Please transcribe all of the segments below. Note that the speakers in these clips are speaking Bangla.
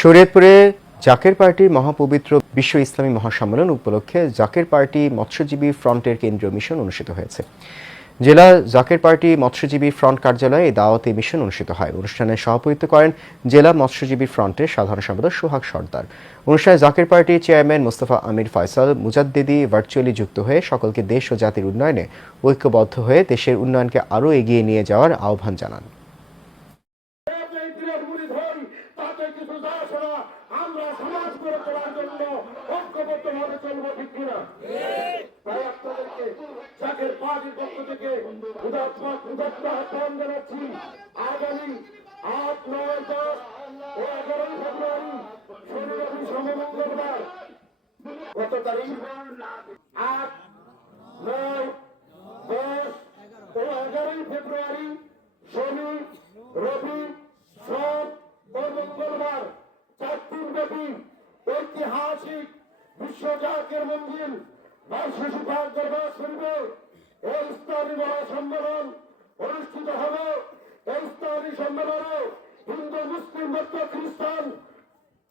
শরীয়তপুরে জাকের পার্টির মহাপবিত্র বিশ্ব ইসলামী মহাসম্মেলন উপলক্ষে জাকের পার্টি মৎস্যজীবী ফ্রন্টের কেন্দ্রীয় মিশন অনুষ্ঠিত হয়েছে। জেলা জাকের পার্টি মৎস্যজীবী ফ্রন্ট কার্যালয়ে এই দাওয়াতি মিশন অনুষ্ঠিত হয়। অনুষ্ঠানে সভাপতিত্ব করেন জেলা মৎস্যজীবী ফ্রন্টের সাধারণ সম্পাদক সোহাগ সর্দার। অনুষ্ঠানে জাকের পার্টি চেয়ারম্যান মোস্তফা আমির ফয়সাল মুজাদ্দিদি ভার্চুয়ালি যুক্ত হয়ে সকলকে দেশ ও জাতির উন্নয়নে ঐক্যবদ্ধ হয়ে দেশের উন্নয়নকে আরও এগিয়ে নিয়ে যাওয়ার আহ্বান জানান। আমরা সমাজ গড়ে তোলার জন্য ঐক্যবদ্ধভাবে চলবো, ঠিক কিনা? তাই আপনাদেরকে জাকের পার্টির পক্ষ থেকে আহ্বান জানাচ্ছি। আগামী ৮, ৯, ১০ ও ১১ ফেব্রুয়ারি শনিবার সমমঙ্গলবার কত তারিখ ৮, ৯, ১০ ও ১১ ফেব্রুয়ারি শনি, রবি, সোম ও মঙ্গলবার ৪ দিনব্যাপী ঐতিহাসিক বিশ্ব জাকের মঞ্জিল বা শিশু পার্ক দরবার শরীফে এই ইসলামী মহাসম্মেলন অনুষ্ঠিত হবে। এই ইসলামী সম্মেলনে হিন্দু, মুসলিম, বৌদ্ধ, খ্রিস্টান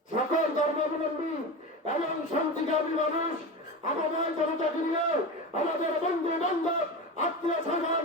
সকল ধর্মাবলম্বী এবং শান্তিকামী মানুষ আমাদের জনতাকে নিয়ে আমাদের বন্ধু বান্ধব আত্মীয় স্বজন